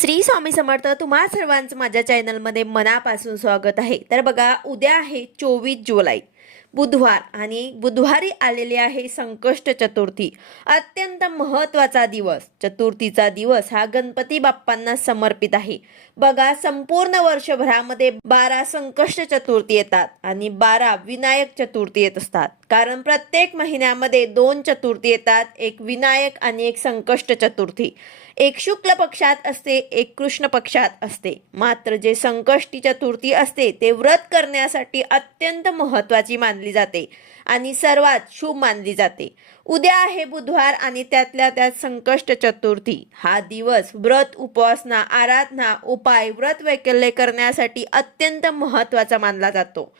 श्री स्वामी समर्थ तुम्हा सर्वांचं माझ्या चॅनलमध्ये मनापासून स्वागत आहे. तर बघा उद्या आहे चोवीस जुलै. बुधवार आणि बुधवारी आलेली आहे संकष्ट चतुर्थी. अत्यंत महत्त्वाचा दिवस. चतुर्थीचा दिवस हा गणपती बाप्पांना समर्पित आहे. बघा संपूर्ण वर्षभरामध्ये बारा संकष्ट चतुर्थी येतात आणि बारा विनायक चतुर्थी येत असतात. कारण प्रत्येक महिन्यामध्ये दोन चतुर्थी येतात एक विनायक आणि एक संकष्ट चतुर्थी. एक शुक्ल पक्षात असते एक कृष्ण पक्षात असते. मात्र जे संकष्टी चतुर्थी असते ते व्रत करण्यासाठी अत्यंत महत्त्वाची मानली जाते आणि सर्वात शुभ मानली जाते. उद्या आहे बुधवार आणि त्यातल्या त्यात संकष्ट चतुर्थी. हा दिवस व्रत उपासना आराधना उपाय व्रत वैकल्य करण्यासाठी अत्यंत महत्त्वाचा मानला जातो.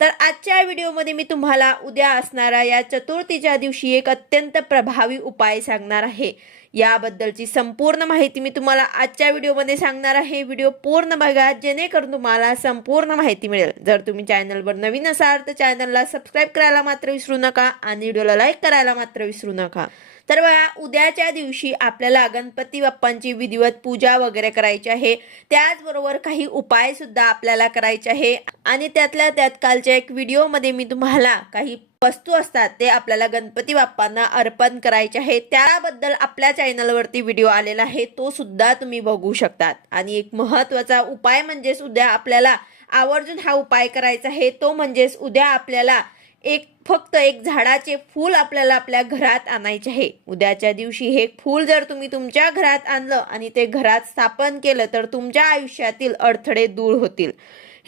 तर आजच्या व्हिडिओमध्ये मी तुम्हाला उद्या असणाऱ्या या चतुर्थीच्या दिवशी एक अत्यंत प्रभावी उपाय सांगणार आहे. याबद्दलची संपूर्ण माहिती मी तुम्हाला आजच्या व्हिडिओमध्ये सांगणार आहे. व्हिडिओ पूर्ण बघा जेणेकरून तुम्हाला संपूर्ण माहिती मिळेल. जर तुम्ही चॅनलवर नवीन असाल तर चॅनलला सबस्क्राईब करायला मात्र विसरू नका आणि व्हिडिओला लाईक करायला मात्र विसरू नका. तर बघा उद्याच्या दिवशी आपल्याला गणपती बाप्पांची विधिवत पूजा वगैरे करायची आहे. त्याचबरोबर काही उपाय सुद्धा आपल्याला करायचे आहे. आणि त्यातल्या त्यात कालच्या एक व्हिडिओमध्ये मी तुम्हाला काही वस्तू असतात ते आपल्याला गणपती बाप्पांना अर्पण करायचे आहे. त्याबद्दल आपल्या चॅनलवरती व्हिडिओ आलेला आहे तो सुद्धा तुम्ही बघू शकतात. आणि एक महत्त्वाचा उपाय म्हणजेच उद्या आपल्याला आवर्जून हा उपाय करायचा आहे. तो म्हणजेच उद्या आपल्याला एक फक्त एक झाडाचे फूल आपल्याला आपल्या घरात आणायचे आहे. उद्याच्या दिवशी हे फूल जर तुम्ही तुमच्या घरात आणलं आणि ते घरात स्थापन केलं तर तुमच्या आयुष्यातील अडथळे दूर होतील.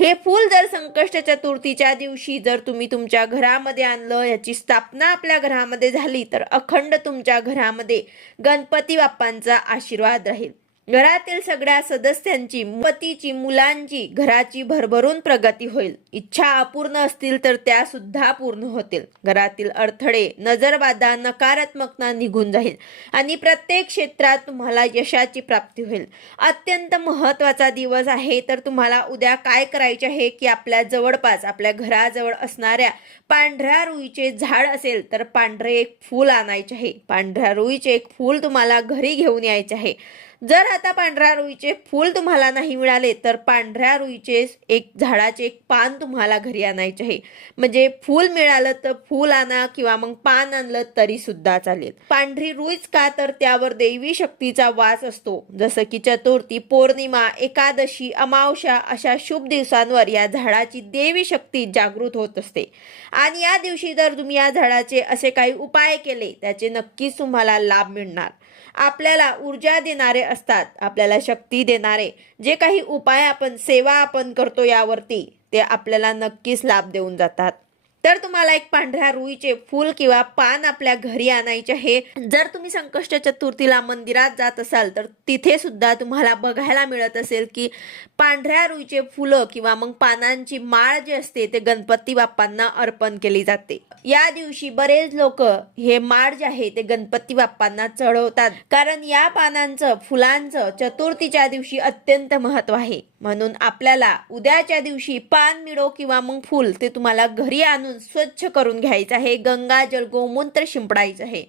हे फूल जर संकष्ट चतुर्थीच्या दिवशी जर तुम्ही तुमच्या घरामध्ये आणलं याची स्थापना आपल्या घरामध्ये झाली तर अखंड तुमच्या घरामध्ये गणपती बाप्पांचा आशीर्वाद राहील. घरातील सगळ्या सदस्यांची पतीची मुलांची घराची भरभरून प्रगती होईल. इच्छा अपूर्ण असतील तर त्या सुद्धा पूर्ण होतील. घरातील अडथळे नजरबाधा नकारात्मकता निघून जाईल आणि प्रत्येक क्षेत्रात तुम्हाला यशाची प्राप्ती होईल. अत्यंत महत्त्वाचा दिवस आहे तर तुम्हाला उद्या काय करायचे आहे की आपल्या जवळपास आपल्या घराजवळ असणाऱ्या पांढऱ्या रुईचे झाड असेल तर पांढरे एक फूल आणायचे आहे. पांढऱ्या रुईचे एक फूल तुम्हाला घरी घेऊन यायचे आहे. जर आता पांढऱ्या रुईचे फूल तुम्हाला नाही मिळाले तर पांढऱ्या रुईचे एक झाडाचे एक पान तुम्हाला घरी आणायचे आहे. म्हणजे फूल मिळालं तर फूल आणा किंवा मग पान आणलं तरी सुद्धा चालेल. पांढरी रुईच का तर त्यावर देवी शक्तीचा वास असतो. जसं की चतुर्थी पौर्णिमा एकादशी अमावस्या अशा शुभ दिवसांवर या झाडाची देवी शक्ती जागृत होत असते. आणि या दिवशी जर तुम्ही या झाडाचे असे काही उपाय केले त्याचे नक्कीच तुम्हाला लाभ मिळणार. आपल्याला ऊर्जा देणारे असतात आपल्याला शक्ती देणारे. जे काही उपाय आपण सेवा आपण करतो यावरती ते आपल्याला नक्कीच लाभ देऊन जातात. तर तुम्हाला एक पांढऱ्या रुईचे फूल किंवा पान आपल्या घरी आणायचे आहे. जर तुम्ही संकष्ट चतुर्थीला मंदिरात जात असाल तर तिथे सुद्धा तुम्हाला बघायला मिळत असेल की पांढऱ्या रुईचे फुलं किंवा मग पानांची माळ जी असते ते गणपती बाप्पांना अर्पण केली जाते. या दिवशी बरेच लोक हे माळ जे आहे ते गणपती बाप्पांना चढवतात. कारण या पानांचं फुलांचं चतुर्थीच्या दिवशी अत्यंत महत्त्व आहे. म्हणून आपल्याला उद्याच्या दिवशी पान मिळो किंवा मग फुल ते तुम्हाला घरी आणून स्वच्छ करून घ्यायचं आहे. गंगाजल गोमूत्र शिंपडायचं आहे.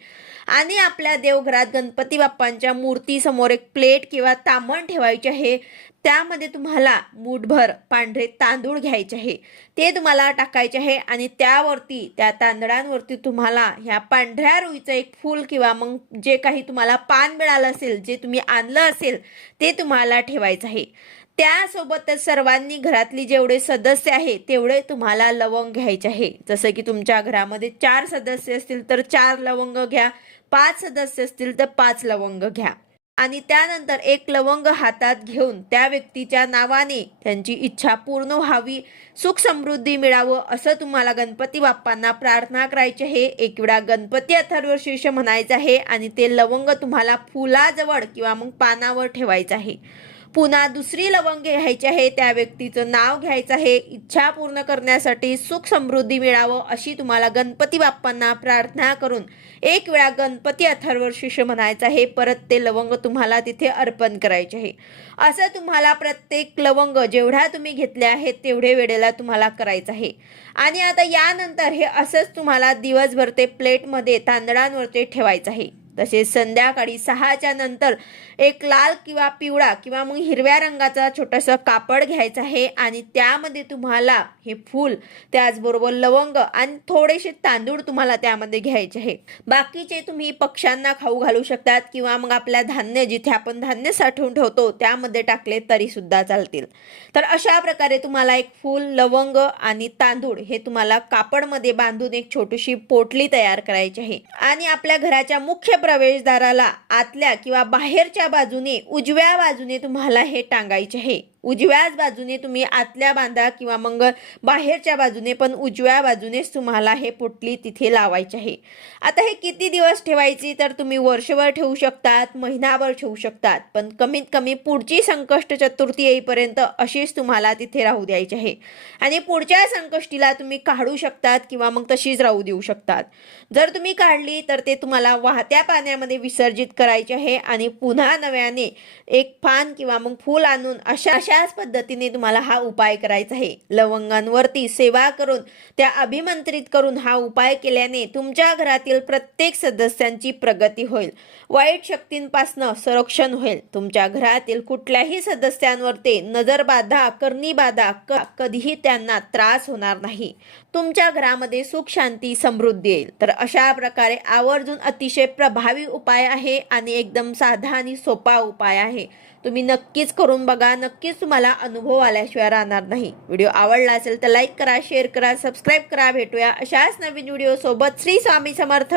आणि आपल्या देवघरात गणपती बाप्पांच्या मूर्तीसमोर एक प्लेट किंवा तामण ठेवायचे आहे. त्यामध्ये तुम्हाला मूठभर पांढरे तांदूळ घ्यायचे आहे. ते तुम्हाला टाकायचे आहे आणि त्यावरती त्या तांदळांवरती तुम्हाला ह्या पांढऱ्या रुईचं एक फूल किंवा मग जे काही तुम्हाला पान मिळालं असेल जे तुम्ही आणलं असेल ते तुम्हाला ठेवायचं आहे. त्यासोबतच सर्वांनी घरातली जेवढे सदस्य आहे तेवढे तुम्हाला लवंग घ्यायचे आहे. जसं की तुमच्या घरामध्ये चार सदस्य असतील तर चार लवंग घ्या पाच सदस्य असतील तर पाच लवंग घ्या. आणि त्यानंतर एक लवंग हातात घेऊन त्या व्यक्तीच्या नावाने त्यांची इच्छा पूर्ण व्हावी सुख समृद्धी मिळावं असं तुम्हाला गणपती बाप्पांना प्रार्थना करायची आहे. एक वेळा गणपती अथर्व शीर्ष म्हणायचं आहे आणि ते लवंग तुम्हाला फुलाजवळ किंवा मग पानावर ठेवायचं आहे. पुन्हा दुसरी लवंग घ्यायची आहे त्या व्यक्तीचं नाव घ्यायचं आहे. इच्छा पूर्ण करण्यासाठी सुख समृद्धी मिळावं अशी तुम्हाला गणपती बाप्पांना प्रार्थना करून एक वेळा गणपती अथर्व शिष्य म्हणायचं आहे. परत ते लवंग तुम्हाला तिथे अर्पण करायचे आहे. असं तुम्हाला प्रत्येक लवंग जेवढ्या तुम्ही घेतले आहेत तेवढे वेळेला तुम्हाला करायचं आहे. आणि आता यानंतर हे असंच तुम्हाला दिवसभर ते प्लेटमध्ये तांदळांवर ते ठेवायचं आहे. तसेच संध्याकाळी सहाच्या नंतर एक लाल किंवा पिवळा किंवा मग हिरव्या रंगाचा छोटासा कापड घ्यायचा आहे आणि त्यामध्ये तुम्हाला हे फूल त्याचबरोबर लवंग आणि थोडेसे तांदूळ तुम्हाला त्यामध्ये घ्यायचे आहे. बाकीचे तुम्ही पक्ष्यांना खाऊ घालू शकतात किंवा मग आपल्या धान्य जिथे आपण धान्य साठवून ठेवतो त्यामध्ये टाकले तरी सुद्धा चालतील. तर अशा प्रकारे तुम्हाला एक फूल लवंग आणि तांदूळ हे तुम्हाला कापडमध्ये बांधून एक छोटीशी पोटली तयार करायची आहे. आणि आपल्या घराच्या मुख्य प्रवेशद्वाराला आतल्या किंवा बाहेरच्या बाजूने उजव्या बाजूने तुम्हाला हे टांगायचे आहे. उजव्याच बाजूने तुम्ही आतल्या बांधा किंवा मग बाहेरच्या बाजूने पण उजव्या बाजूनेच तुम्हाला हे पोटली तिथे लावायचे आहे. आता हे किती दिवस ठेवायची तर तुम्ही वर्षभर ठेवू शकतात महिनाभर ठेवू शकतात पण कमीत कमी पुढची संकष्ट चतुर्थी येईपर्यंत अशीच तुम्हाला तिथे राहू द्यायची आहे. आणि पुढच्या संकष्टीला तुम्ही काढू शकतात किंवा मग तशीच राहू देऊ शकतात. जर तुम्ही काढली तर ते तुम्हाला वाहत्या पाण्यामध्ये विसर्जित करायचे आहे आणि पुन्हा नव्याने एक फान किंवा मग फूल आणून अशा अशाच पद्धतीने तुम्हाला हा उपाय करायचा आहे. लवंगांवरती सेवा करून त्या अभिमंत्रित करून हा उपाय केल्याने तुमच्या घरातील प्रत्येक सदस्यांची प्रगती होईल. वाईट शक्तींपासनं संरक्षण होईल. तुमच्या घरातील कुठल्याही सदस्यांवरती नजरबाधा करणीबाधा क- कधीही त्यांना त्रास होणार नाही. तुमच्या घरामध्ये सुख शांती समृद्धी येईल. तर अशा प्रकारे आवर्जून अतिशय प्रभावी उपाय आहे आणि एकदम साधा आणि सोपा उपाय आहे. तुम्ही नक्कीच करून बघा नक्कीच तुम्हाला अनुभव आल्याशिवाय राहणार नाही. व्हिडिओ आवडला असेल तर लाईक करा शेअर करा सबस्क्राईब करा भेटूया अशाच नवीन व्हिडिओसोबत श्री स्वामी समर्थ.